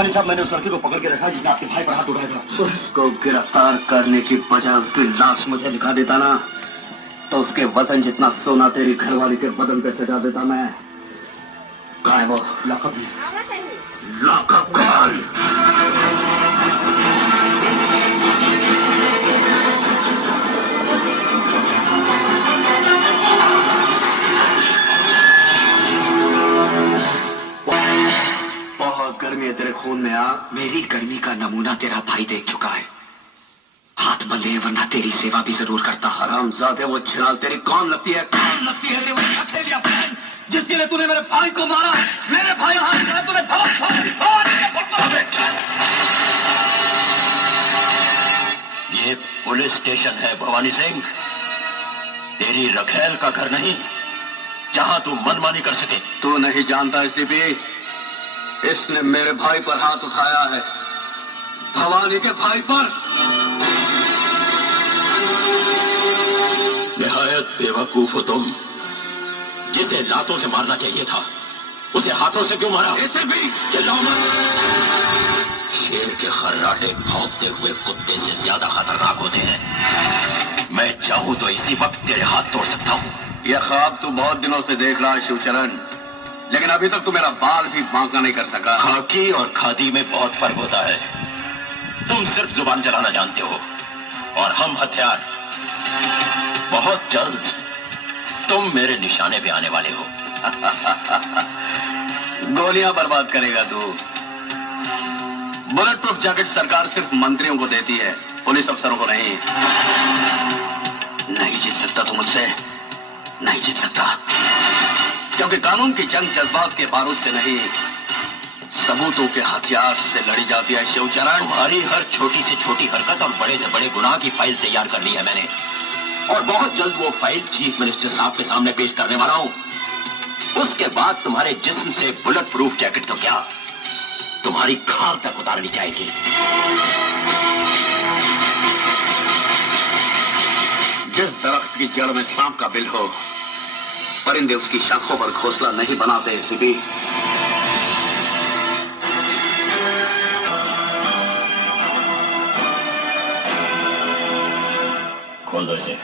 भवानी साहब, मैंने उस लड़की को पकड़ के रखा जिसने आपके भाई पर हाथ उठाया था। उसको गिरफ्तार करने की बजाय उसकी लाश मुझे दिखा देता ना, तो उसके वजन जितना सोना तेरी घरवाली के बदन पे सजा देता मैं। कहाँ है वो? लॉकअप में। लॉकअप कौन? बहुत गर्मी है तेरे खून में। मेरी गर्मी का नमूना तेरा भाई देख चुका है। हाथ मत ले, वरना तेरी सेवा भी जरूर करता। हरामजादे, वो छिनाल तेरी कौन लगती है? कौन लगती है रे? वो हथेलिया बहन जिसके लिए तूने मेरे भाई को मारा। मेरे भाई तूने ये पुलिस स्टेशन है भवानी सिंह, तेरी रखेल का घर नहीं जहां तू मनमानी कर सके। तू नहीं जानता एसीपी, इसने मेरे भाई पर हाथ उठाया है, भवानी के भाई पर। निहायत बेवकूफ हो तुम। जिसे लातों से मारना चाहिए था उसे हाथों से क्यों मारा? इसे भी चिल्लाओ मत। शेर के खर्राटे भौंकते हुए कुत्ते से ज्यादा खतरनाक होते हैं। मैं चाहूं तो इसी वक्त तेरे हाथ तोड़ सकता हूं। यह ख्वाब तू बहुत दिनों से देख रहा है शिवचरण, लेकिन अभी तक तू मेरा बाल भी बांका नहीं कर सका। खाकी और खादी में बहुत फर्क होता है। तुम सिर्फ जुबान चलाना जानते हो और हम हथियार। बहुत जल्द तुम मेरे निशाने पे आने वाले हो। गोलियां बर्बाद करेगा तू। बुलेट प्रूफ जैकेट सरकार सिर्फ मंत्रियों को देती है, पुलिस अफसरों को नहीं। नहीं जीत सकता तू मुझसे, नहीं जीत सकता, क्योंकि कानून की जंग जज्बात के बारूद से नहीं, सबूतों के हथियार से लड़ी जाती है शिवचरण। तुम्हारी हर छोटी से छोटी हरकत और बड़े से बड़े गुनाह की फाइल तैयार कर ली है मैंने, और बहुत जल्द वो फाइल चीफ मिनिस्टर साहब के सामने पेश करने वाला हूं। उसके बाद तुम्हारे जिस्म से बुलेट प्रूफ जैकेट तो क्या, तुम्हारी खाल तक उतारनी जाएगी। जिस दरख्त की जड़ में सांप का बिल हो, परिंदे उसकी शाखों पर घोंसला नहीं बनाते एसीपी। खोल दो इसे।